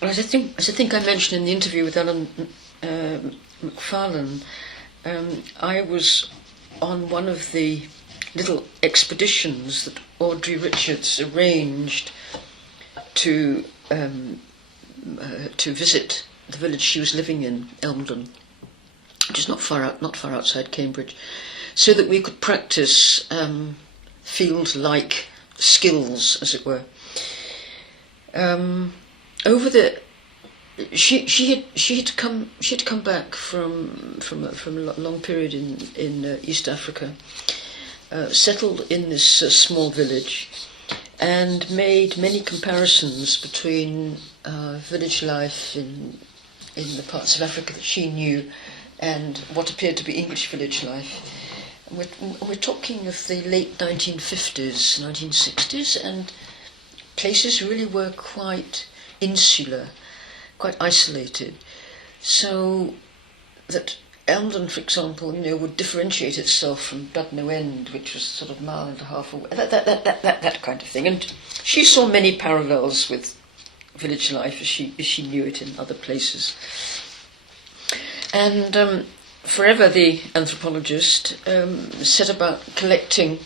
As I think I mentioned in the interview with Ellen McFarlane, I was on one of the little expeditions that Audrey Richards arranged to visit the village she was living in, Elmdon, which is not far outside Cambridge, so that we could practice field-like skills, as it were. She had come back from a long period in East Africa, settled in this small village, and made many comparisons between village life in the parts of Africa that she knew and what appeared to be English village life. We're talking of the late 1950s, 1960s, and places really were quite insular, quite isolated, so that Elmdon, for example, would differentiate itself from Dudno End, which was sort of a mile and a half away, that kind of thing. And she saw many parallels with village life as she knew it in other places. And Forever, the anthropologist, set about collecting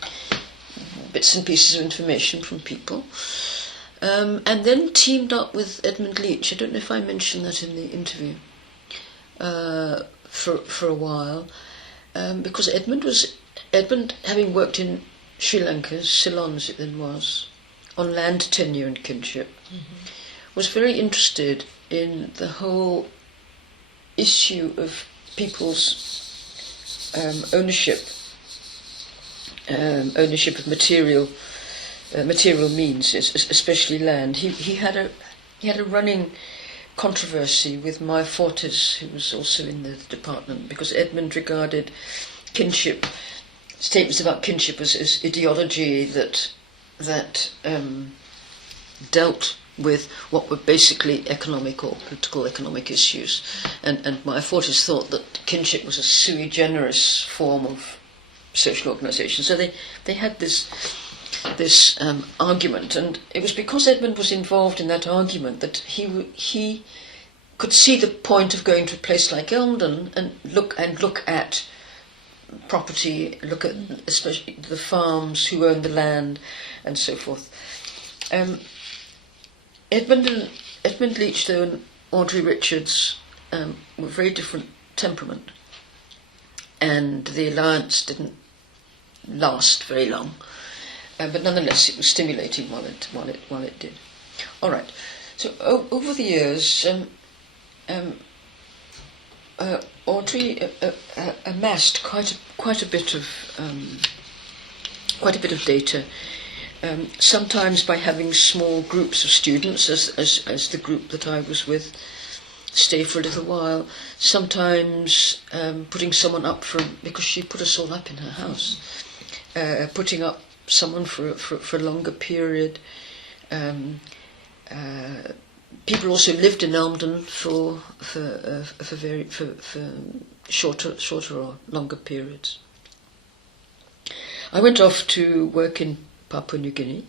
bits and pieces of information from people, and then teamed up with Edmund Leach. I don't know if I mentioned that in the interview, for a while, because Edmund, having worked in Sri Lanka, Ceylon as it then was, on land tenure and kinship, was very interested in the whole issue of people's ownership of material means, especially land. He had a running controversy with Maya Fortes, who was also in the department, because Edmund regarded kinship, statements about kinship, as ideology that dealt with what were basically economic or political economic issues, and Maya Fortes thought that kinship was a sui generis form of social organisation. So they had this argument, and it was because Edmund was involved in that argument that he could see the point of going to a place like Elmdon and look at property, look at especially the farms, who owned the land, and so forth. Edmund Leach, though, and Audrey Richards were very different temperament, and the alliance didn't last very long. But nonetheless, it was stimulating while it did. All right. So over the years, Audrey amassed quite a bit of data. Sometimes by having small groups of students, as the group that I was with, stay for a little while. Sometimes putting someone up because she put us all up in her house, putting up someone for a longer period. People also lived in Elmdon for shorter or longer periods. I went off to work in Papua New Guinea,